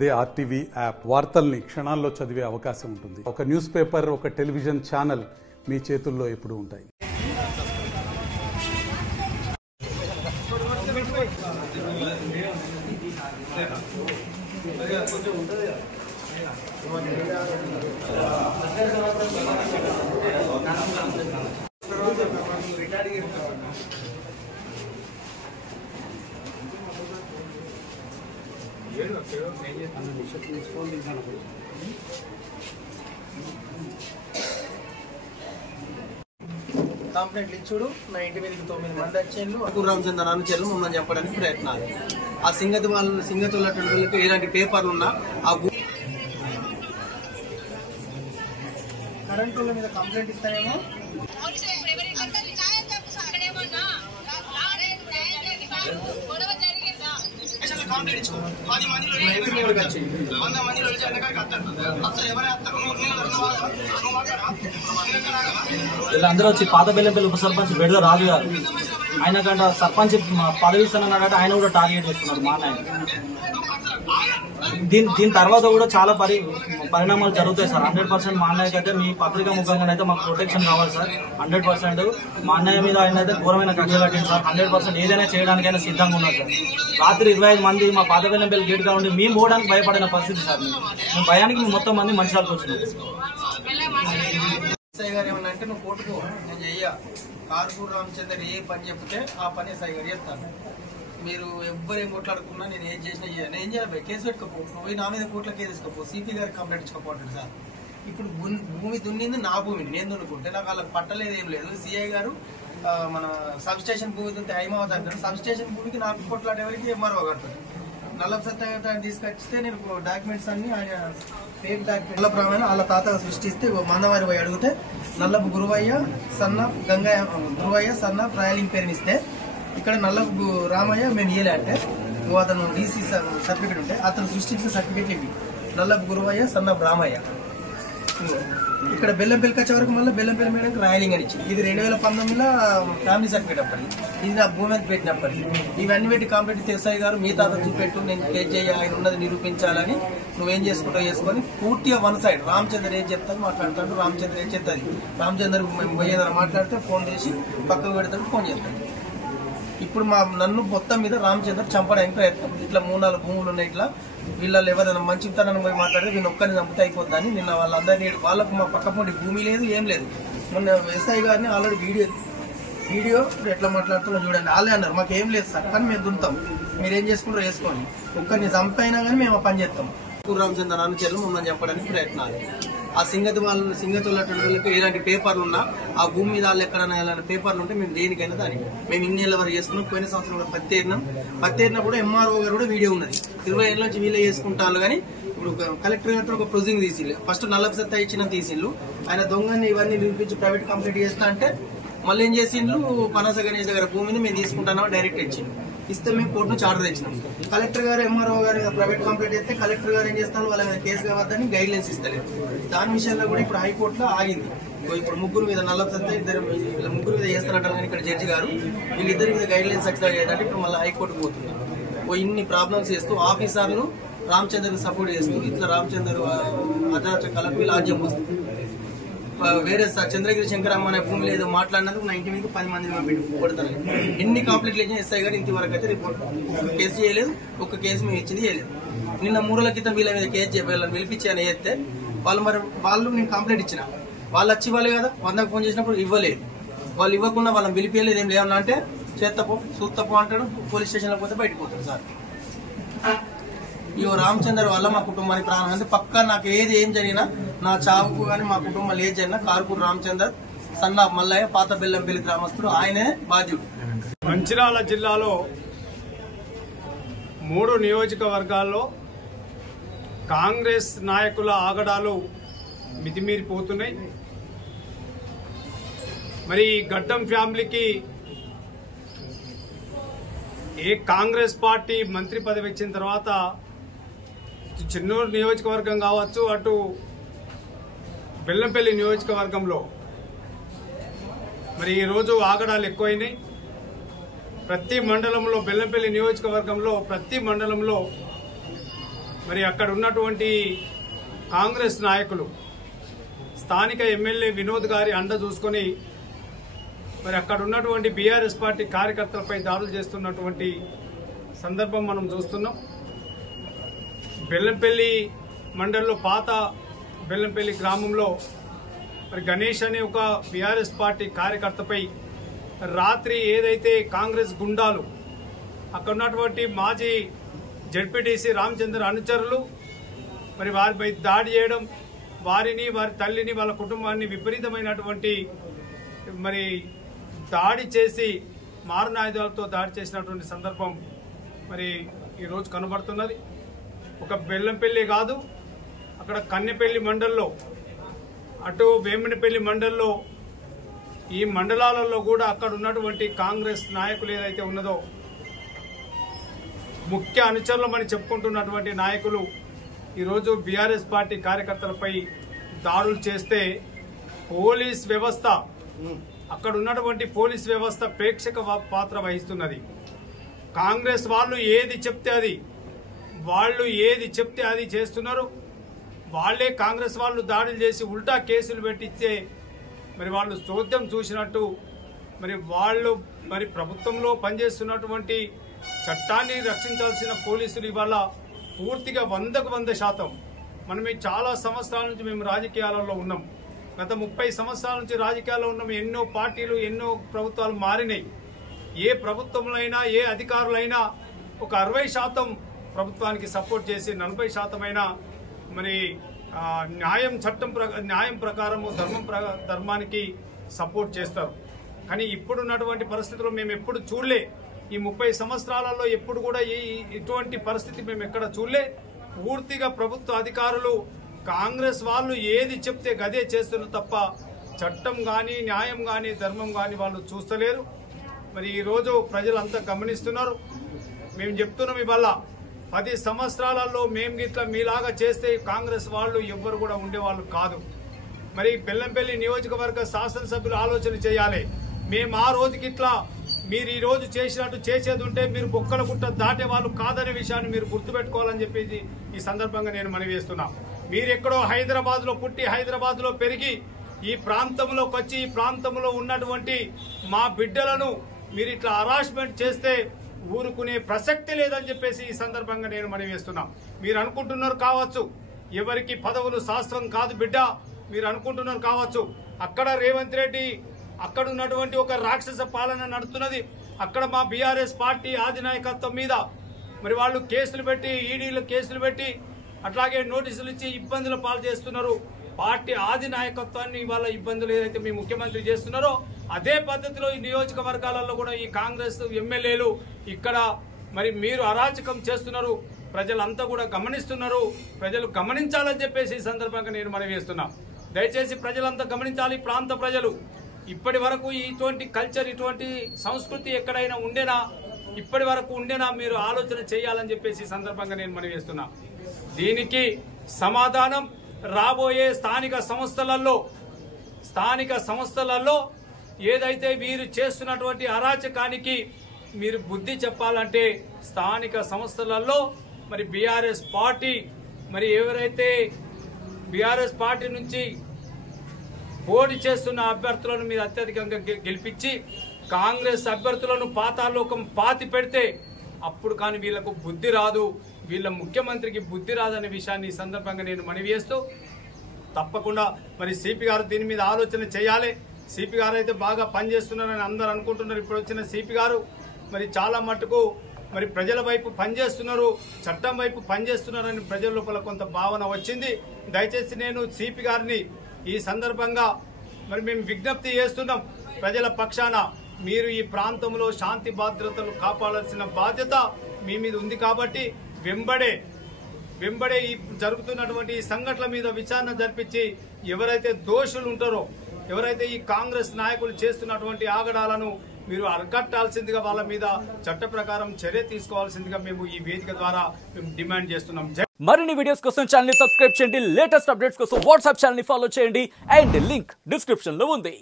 అదే RTV app వార్తల్ని క్షణాల్లో చదివే అవకాశం ఉంటుంది. ఒక న్యూస్ పేపర్, ఒక టెలివిజన్ ఛానల్ మీ చేతుల్లో ఎప్పుడూ ఉంటాయి. కంప్లైంట్లు ఇచ్చుడు నా ఇంటి మీదకి 9 మంది వచ్చేళ్ళు రామచంద్ర అనుచరులు మమ్మల్ని చెప్పడానికి ప్రయత్నాలు. ఆ సింగతున్నటువంటి వాళ్ళకి ఎలాంటి పేపర్లు ఉన్నా ఆ కరెంట్ వాళ్ళ మీద కంప్లైంట్ ఇస్తానేమో వీళ్ళందరూ వచ్చి పాత బెల్లంపల్లి ఉప సర్పంచ్ బెడద రాజు గారు ఆయన కంట సర్పంచ్ పదవి ఇస్తానన్నాడట. ఆయన కూడా టార్గెట్ చేస్తున్నారు మా నాయన. దీని తర్వాత కూడా చాలా పరిణామాలు జరుగుతాయి సార్. 100% మా అన్నయ్యకి అయితే మీ పత్రికా ముఖంగా అయితే మాకు ప్రొటెక్షన్ కావాలి సార్. 100% మా అన్నయ్య మీద ఆయన అయితే ఘోరమైన కక్ష కట్టింది సార్. 100% ఏదైనా చేయడానికైనా సిద్ధంగా ఉన్నారు సార్. రాత్రి 25 మంది మా పాత బెల్లంపల్లి గేట్ గా ఉండి మేము పోవడానికి భయపడిన పరిస్థితి సార్. మేము భయానికి మొత్తం మంది మంచిర్యాలకు వచ్చినాం. ఎస్ఐ గారు ఏమన్నా అంటే నువ్వు కోర్టుకో, నేను చెయ్య కార్పూర్ రామచంద్ర ఏ పని చెప్తే ఆ పని ఎస్ఐ గారు చేస్తాను. మీరు ఎవ్వరేం కొట్లాడుకున్నా నేను ఏం చేసినా నేను ఏం చేయాలి, కేసు పెట్టుకోపో, నువ్వు నా మీద కోర్టులో కేసు వేసుకోపో, సిపి గారికి కంప్లైంట్ ఇచ్చుకోపోతుంది సార్. ఇప్పుడు భూమి దున్నింది నా భూమిని నేను దున్నుకుంటే నాకు వాళ్ళకి పట్టలేదు, ఏం లేదు. సిఐ గారు మన సబ్ స్టేషన్ భూమి దున్నితే హైమావత్ అంటారు. సబ్ స్టేషన్ భూమికి నాకు కొట్లాడే ఎవరికి ఎంఆర్ఓ కడతారు. నల్లపు సత్యాన్ని తీసుకొచ్చితే నేను డాక్యుమెంట్స్ అన్ని ఆయన ఫేక్ డాక్యుమెంట్ వాళ్ళ తాత సృష్టిస్తే మందవారి పోయి అడిగితే నల్లపు గురువయ్య సన్నాఫ్ గంగయ్య గురువయ్య సన్నాఫ్ రాయలింగ్ పేరునిస్తే ఇక్కడ నల్లపు రామయ్య మేము ఇయ్యలే అంటే నువ్వు అతను డీసీ సర్టిఫికేట్ ఉంటే అతను సృష్టించిన సర్టిఫికేట్ ఇవి నల్లపు గురువయ్య సన్నాఫ్ రామయ్య. ఇక్కడ బెల్లంపల్లి వచ్చే వరకు మళ్ళీ బెల్లంపల్లి మేడానికి రాయలింగ్ అని ఇచ్చింది. ఇది 2019లో ఫ్యామిలీ సర్టిఫికేట్ అప్పటి, ఇది నా భూమి మీద పెట్టినప్పటి. ఇవన్నీ పెట్టి కంప్లైంట్ ఎస్ఐ గారు మీ తాత చూపెట్టు, నేను కేసు చేయ, ఆయన ఉన్నది నిరూపించాలని నువ్వేం చేసుకుంటావు చేసుకొని పూర్తిగా వన్ సైడ్ రామచంద్ర ఏం చెప్తాడు మాట్లాడతాడు, రామచంద్ర ఏం చెప్తాది, రామచంద్ర మేము పోయేదని మాట్లాడితే ఫోన్ చేసి పక్కకు పెడతాడు, ఫోన్ చేస్తాడు. ఇప్పుడు నన్ను మొత్తం మీద రామచంద్ర చంపడానికి ప్రయత్నం. ఇట్లా 3-4 భూములు ఉన్నాయి. ఇట్లా వీళ్ళు ఎవరైనా మంచితనాన్ని పోయి మాట్లాడితే వీళ్ళు ఒక్కరిని చంపితే అయిపోద్దని నిన్న వాళ్ళందరినీ వాళ్ళకు మా పక్కపొంటి భూమి లేదు, ఏం లేదు. మొన్న ఎస్ఐ గారిని ఆల్రెడీ వీడియో ఎట్లా మాట్లాడుతున్నా చూడండి. వాళ్ళే అన్నారు మాకు ఏం లేదు సార్, కానీ మేము దుంతాం, మీరు ఏం చేసుకుంటారో వేసుకోండి, ఒక్కరిని చంపైనా కానీ మేము పని చేస్తాం. రామచంద్ర అనుచరులు మమ్మల్ని చెప్పడానికి ప్రయత్నాలు. ఆ సింగతున్నటువంటి వాళ్ళకి ఎలాంటి పేపర్లు ఉన్నా ఆ భూమి మీద వాళ్ళు ఎక్కడైనా ఎలాంటి పేపర్లు ఉంటే మేము దేనికైనా దానికి మేము ఇన్నేళ్ల వరకు చేసుకున్నాం. పోయిన సంవత్సరం కూడా పత్తేరిన కూడా ఎంఆర్ఓ గారు కూడా వీడియో ఉన్నది. 20 ఏళ్ళ నుంచి వీళ్ళే చేసుకుంటారు. కానీ ఇప్పుడు కలెక్టర్ గారితో ఒక ప్రొసీజింగ్ తీసిల్లు. ఫస్ట్ నల్లపు సత్తా ఇచ్చిన తీసిల్లు, ఆయన దొంగని ఇవన్నీ నిరూపించి ప్రైవేట్ కంప్లీట్ చేస్తా అంటే మళ్ళీ ఏం చేసిండ్రు, పనస గణేష్ దగ్గర భూమిని మేము తీసుకుంటామో డైరెక్ట్ ఇచ్చిండు. ఇస్తే మేము కోర్టు నుంచి ఆర్డర్ తెచ్చినాం. కలెక్టర్ గారు ఎంఆర్ఓ గారు ప్రైవేట్ కంప్లైంట్ చేస్తే కలెక్టర్ గారు ఏం చేస్తారు, వాళ్ళ మీద కేసు కావద్దని గైడ్ లైన్స్ ఇస్తలేదు. దాని విషయంలో కూడా ఇప్పుడు హైకోర్టులో ఆగింది. ఇప్పుడు ముగ్గురు మీద నల్లపు సత్తా వీళ్ళ ముగ్గురు మీద చేస్తున్నట్టు కానీ ఇక్కడ జడ్జి గారు వీళ్ళిద్దరి మీద గైడ్ లైన్స్ ఎట్లా చేయాలంటే ఇప్పుడు మళ్ళీ హైకోర్టుకు పోతున్నారు. ఇన్ని ప్రాబ్లమ్స్ చేస్తూ ఆఫీసర్లు రామచంద్ర సపోర్ట్ చేస్తూ ఇట్లా రామచంద్ర అర్ధరాత్రి కలపి వీళ్ళు ఆజ్యం పోస్తుంది. వేరే చంద్రగిరి శంకరమ్మ అనే భూమి ఏదో మాట్లాడినందుకు నా ఇంటి మీద 10 మంది కొడతారు. ఎన్ని కంప్లైంట్లు ఇచ్చిన ఎస్ఐ గారు ఇంతవరకు అయితే రిపోర్ట్ కేసు చేయలేదు, ఒక్క కేసు మేము ఇచ్చింది చేయలేదు. నిన్న 3 రోజుల క్రితం వీళ్ళ మీద కేసు వీళ్ళని పిలిపించి అని చేస్తే వాళ్ళు నేను కంప్లైంట్ ఇచ్చిన వాళ్ళు వచ్చి ఇవ్వాలి కదా, 100కు ఫోన్ చేసినప్పుడు ఇవ్వలేదు. వాళ్ళు ఇవ్వకుండా వాళ్ళని పిలిపియలేదు. ఏం లేవన్నా అంటే చేత్తపో సూత్తపో అంటాడు, పోలీస్ స్టేషన్లో పోతే బయటకు పోతాడు సార్. ఇవో రామచంద్ర వల్ల మా కుటుంబానికి ప్రాణం అంటే పక్కా నాకు ఏం జరిగినా నా చావుకు కానీ మా కుటుంబాలు ఏది జరిగినా కార్పూర్ రామచంద్ర సన్నా మల్లయ్య పాత బెల్లంపల్లి గ్రామస్తుడు ఆయనే బాధ్యుడు. మంచిర్యాల జిల్లాలో 3 నియోజకవర్గాల్లో కాంగ్రెస్ నాయకుల ఆగడాలు మితిమీరిపోతున్నాయి. మరి గడ్డం ఫ్యామిలీకి కాంగ్రెస్ పార్టీ మంత్రి పదవి ఇచ్చిన తర్వాత చెన్నూరు నియోజకవర్గం కావచ్చు, అటు బెల్లంపల్లి నియోజకవర్గంలో మరి ఈరోజు ఆగడాలు ఎక్కువైనాయి. ప్రతి మండలంలో బెల్లంపల్లి నియోజకవర్గంలో ప్రతి మండలంలో మరి అక్కడ ఉన్నటువంటి కాంగ్రెస్ నాయకులు స్థానిక ఎమ్మెల్యే వినోద్ గారి అండ చూసుకొని మరి అక్కడ ఉన్నటువంటి బీఆర్ఎస్ పార్టీ కార్యకర్తలపై దాడులు చేస్తున్నటువంటి సందర్భం మనం చూస్తున్నాం. బెల్లంపల్లి మండలంలో పాత బెల్లంపల్లి గ్రామంలో మరి గణేష్ అనే ఒక బీఆర్ఎస్ పార్టీ కార్యకర్తపై రాత్రి ఏదైతే కాంగ్రెస్ గుండాలు అక్కడ ఉన్నటువంటి మాజీ జడ్పీటీసీ రామచంద్ర అనుచరులు మరి వారిపై దాడి చేయడం, వారిని వారి తల్లిని వాళ్ళ కుటుంబాన్ని విపరీతమైనటువంటి మరి దాడి చేసి మారణాయుధాలతో దాడి చేసినటువంటి సందర్భం మరి ఈరోజు కనబడుతున్నది. ఒక బెల్లంపల్లి కాదు, అక్కడ కన్నెపల్లి మండలంలో, అటు వేమినపల్లి మండలంలో, ఈ మండలాలలో కూడా అక్కడ ఉన్నటువంటి కాంగ్రెస్ నాయకులు ఏదైతే ఉన్నదో ముఖ్య అనుచరులమని చెప్పుకుంటున్నటువంటి నాయకులు ఈరోజు బీఆర్ఎస్ పార్టీ కార్యకర్తలపై దాడులు చేస్తే పోలీస్ వ్యవస్థ, అక్కడ ఉన్నటువంటి పోలీస్ వ్యవస్థ ప్రేక్షక పాత్ర వహిస్తున్నది. కాంగ్రెస్ వాళ్ళు ఏది చెప్తే అది చేస్తున్నారు. వాళ్లే కాంగ్రెస్ వాళ్ళు దాడులు చేసి ఉల్టా కేసులు పెట్టించే మరి వాళ్ళు చోద్యం చూసినట్టు మరి వాళ్ళు మరి ప్రభుత్వంలో పనిచేస్తున్నటువంటి చట్టాన్ని రక్షించాల్సిన పోలీసులు ఇవాళ పూర్తిగా 100% మనం చాలా సంవత్సరాల నుంచి మేము రాజకీయాలలో ఉన్నాం. గత 30 సంవత్సరాల నుంచి రాజకీయాల్లో ఉన్నాం. ఎన్నో పార్టీలు, ఎన్నో ప్రభుత్వాలు మారినాయి. ఏ ప్రభుత్వంలో అయినా, ఏ అధికారులైనా ఒక 60% ప్రభుత్వానికి సపోర్ట్ చేసి 40% అయినా మరి న్యాయం ప్రకారము ధర్మానికి సపోర్ట్ చేస్తారు. కానీ ఇప్పుడున్నటువంటి పరిస్థితుల్లో మేము ఎప్పుడు చూడలే. ఈ 30 సంవత్సరాలలో ఎప్పుడు కూడా ఇటువంటి పరిస్థితి మేము ఎక్కడ చూడలే. పూర్తిగా ప్రభుత్వ అధికారులు కాంగ్రెస్ వాళ్ళు ఏది చెప్తే గదే చేస్తున్నారు తప్ప చట్టం కానీ, న్యాయం కానీ, ధర్మం కానీ వాళ్ళు చూస్తలేరు. మరి ఈరోజు ప్రజలంతా గమనిస్తున్నారు. మేము చెప్తున్నాం ఇవాళ 10 సంవత్సరాలలో మేము గిట్లా మీలాగా చేస్తే కాంగ్రెస్ వాళ్ళు ఎవ్వరు కూడా ఉండేవాళ్ళు కాదు. మరి బెల్లంపల్లి నియోజకవర్గ శాసనసభ్యులు ఆలోచన చేయాలి. మేము ఆ రోజుకి ఇట్లా మీరు ఈ రోజు చేసినట్టు చేసేది ఉంటే మీరు బొక్కల గుట్ట దాటే వాళ్ళు కాదనే విషయాన్ని మీరు గుర్తుపెట్టుకోవాలని చెప్పేసి ఈ సందర్భంగా నేను మనవి చేస్తున్నా. మీరెక్కడో హైదరాబాద్ లో పుట్టి, హైదరాబాద్ లో పెరిగి, ఈ ప్రాంతంలోకి వచ్చి ఈ ప్రాంతంలో ఉన్నటువంటి మా బిడ్డలను మీరు ఇట్లా హరాస్మెంట్ చేస్తే ఊరుకునే ప్రసక్తి లేదని చెప్పేసి ఈ సందర్భంగా నేను మనవి చేస్తున్నా. మీరు అనుకుంటున్నారు కావచ్చు ఎవరికి పదవులు శాస్త్రం కాదు బిడ్డ, మీరు అనుకుంటున్నారు కావచ్చు. అక్కడ రేవంత్ రెడ్డి అక్కడ ఉన్నటువంటి ఒక రాక్షస పాలన నడుస్తున్నది. అక్కడ మా బీఆర్ఎస్ పార్టీ అధినాయకత్వం మీద మరి వాళ్ళు కేసులు పెట్టి, ఈడీలు కేసులు పెట్టి, అట్లాగే నోటీసులు ఇచ్చి ఇబ్బందుల పాలు చేస్తున్నారు. పార్టీ అధినాయకత్వాన్ని ఇవాళ ఇబ్బందులు ఏదైతే మీ ముఖ్యమంత్రి చేస్తున్నారో అదే పద్ధతిలో ఈ నియోజకవర్గాలలో కూడా ఈ కాంగ్రెస్ ఎమ్మెల్యేలు ఇక్కడ మరి మీరు అరాచకం చేస్తున్నారు. ప్రజలంతా కూడా గమనిస్తున్నారు. ప్రజలు గమనించాలని చెప్పేసి ఈ సందర్భంగా నేను మనవి చేస్తున్నా. దయచేసి ప్రజలంతా గమనించాలి. ప్రాంత ప్రజలు ఇప్పటి వరకు ఇటువంటి కల్చర్, ఇటువంటి సంస్కృతి ఎక్కడైనా ఉండేనా, ఇప్పటి వరకు ఉండేనా, మీరు ఆలోచన చేయాలని చెప్పేసి ఈ సందర్భంగా నేను మనవి చేస్తున్నా. దీనికి సమాధానం రాబోయే స్థానిక సంస్థలలో ఏదైతే వీరు చేస్తున్నటువంటి అరాచకానికి మీరు బుద్ధి చెప్పాలంటే స్థానిక సంస్థలలో మరి బీఆర్ఎస్ పార్టీ మరి ఎవరైతే బీఆర్ఎస్ పార్టీ నుంచి పోటీ చేస్తున్న అభ్యర్థులను మీరు అత్యధికంగా గెలిపించి కాంగ్రెస్ అభ్యర్థులను పాతాళలోకం పాతి పెడితే అప్పుడు కానీ వీళ్లకు బుద్ధి రాదు, వీళ్ళ ముఖ్యమంత్రికి బుద్ధి రాదనే విషయాన్ని ఈ సందర్భంగా నేను మనవి చేస్తూ, తప్పకుండా మరి సిపి గారు దీని మీద ఆలోచన చేయాలి. సిపి గారు అయితే బాగా పనిచేస్తున్నారని అందరూ అనుకుంటున్నారు. ఇప్పుడు వచ్చిన సిపి గారు మరి చాలా మటుకు మరి ప్రజల వైపు పనిచేస్తున్నారు, చట్టం వైపు పనిచేస్తున్నారని ప్రజల లోపల కొంత భావన వచ్చింది. దయచేసి నేను సిపి గారిని ఈ సందర్భంగా మరి మేము విజ్ఞప్తి చేస్తున్నాం, ప్రజల పక్షాన మీరు ఈ ప్రాంతంలో శాంతి భద్రతలు కాపాడాల్సిన బాధ్యత మీ మీద ఉంది. కాబట్టి వెంబడే ఈ జరుగుతున్నటువంటి ఈ సంఘటనల మీద విచారణ జరిపించి ఎవరైతే దోషులు ఉంటారో, ఎవరైతే ఈ కాంగ్రెస్ నాయకులు చేస్తున్నటువంటి ఆగడాలను మీరు అరికట్టాల్సిందిగా, వాళ్ళ మీద చట్ట ప్రకారం చర్య తీసుకోవాల్సిందిగా మేము ఈ వేదిక ద్వారా మేము డిమాండ్ చేస్తున్నాం. మరిన్ని వీడియోస్ కోసం ఛానల్ ని సబ్స్క్రైబ్ చేయండి, లేటెస్ట్ అప్డేట్స్ కోసం వాట్సాప్ ఛానల్ ని ఫాలో చేయండి అండ్ లింక్ డిస్క్రిప్షన్ లో ఉంది.